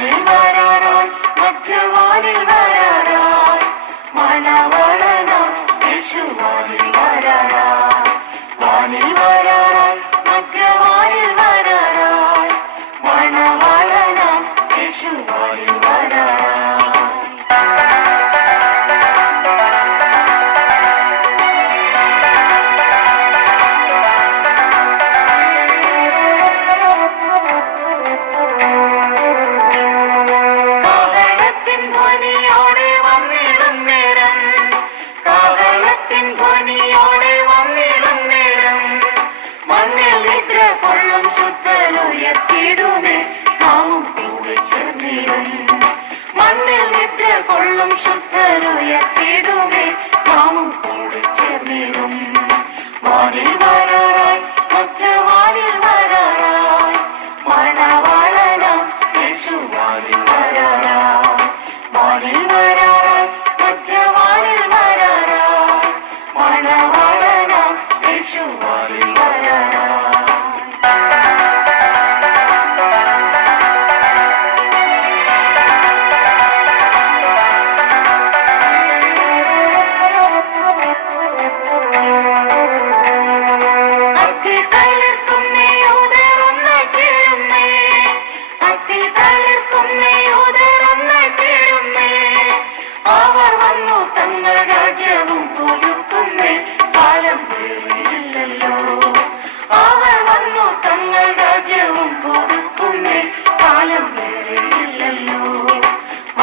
വാനിൽ വരാറായി മധ്യവാനിൽ വരാറായി മണവാളനാം യേശു വാനിൽ വരാറായി വാനിൽ വരാറായി മധ്യവാനിൽ വരാറായി മണവാളനാം യേശു വാനിൽ വരാറായി മണ്ണിൽ നിദ്ര കൊള്ളും ശുദ്ധരുയർത്തിടുമേ നാമും കൂടെ ചേർന്നിടും വാനിൽ വരാറായി മധ്യവാനിൽ വരാറായി മണവാളനാം യേശു വാനിൽ വരാറായി വാനിൽ വരാറായി മധ്യവാനിൽ വരാറായി മണവാളനാം യേശു വാനിൽ വരാറായി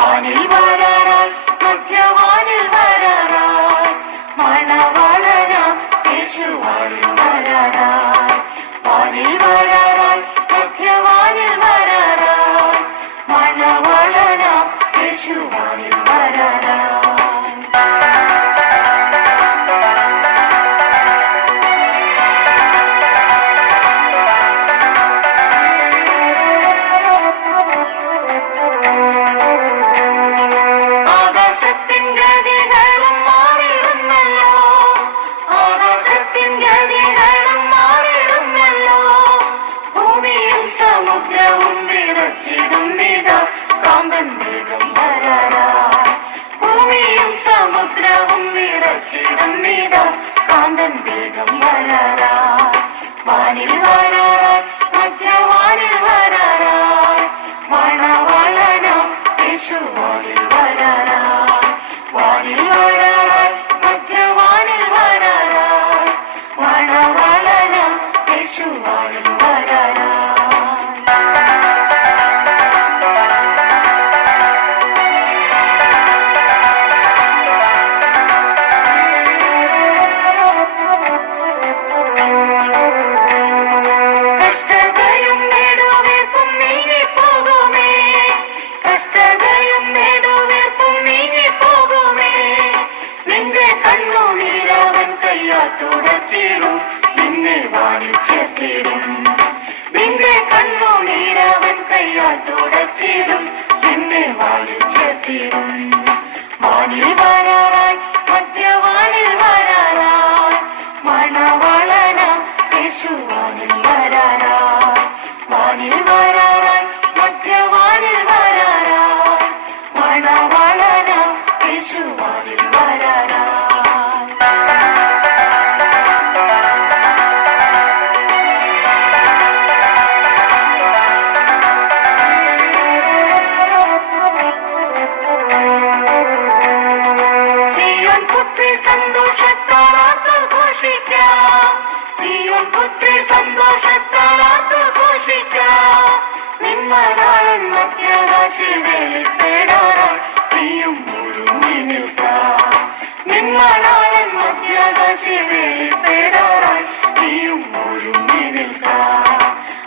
വാനിൽ വരാറായി മധ്യവാനിൽ വരാറായി മണവാളനാം യേശു വാനിൽ വരാറായി വാനിൽ വരാറായി മധ്യവാനിൽ വരാറായി മണവാളനാം യേശു വാനിൽ വരാറായി സമുദ്രവും വിറച്ചിടും വിധം കാന്തൻ വേഗം വരാറായി ഭൂമിയും സമുദ്രവും വിറച്ചിടും വിധം കാന്തൻ വേഗം വരാറായി വാനിൽ വരാറായി മധ്യവാനിൽ വരാറായി മണവാളനാം യേശു വാനിൽ വരാറായി വാനിൽ വരാറായി മധ്യവാനിൽ വരാറായി മണവാളനാം യേശു വാനിൽ വരാറായി തുടച്ചിടും നിന്നെ വാനിൽ ചേർത്തിടും നിന്റെ കണ്ണുനീരവൻ കയ്യാൽ തുടച്ചിടും നിന്നെ വാനിൽ ചേർത്തിടും വാനിൽ വരാറായി മധ്യവാനിൽ വരാറായി മണവാളനാം യേശു വാനിൽ വരാറായി വാനിൽ വരാറായി മധ്യവാനിൽ വരാറായി മണവാളനാം യേശു വാനിൽ വരാറായി സന്തോഷത്താൽ ഘോഷിക്കാം സിയോൻ പുത്രി സന്തോഷത്താൽ ഘോഷിക്കാം നിന്മനാളൻ മധ്യാകാശി വെളിപ്പെടാറായി നീയും ഒരുങ്ങി നിൽക്കാം നിന്മനാളൻ മധ്യാകാശി വെളിപ്പെടാറായി നീയും ഒരുങ്ങി നിൽക്കാം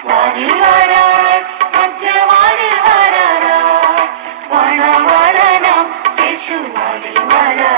വാനിൽ വരാറായി മധ്യവാനിൽ വരാറായി മണവാളനാം യേശു വാനിൽ വരാറായി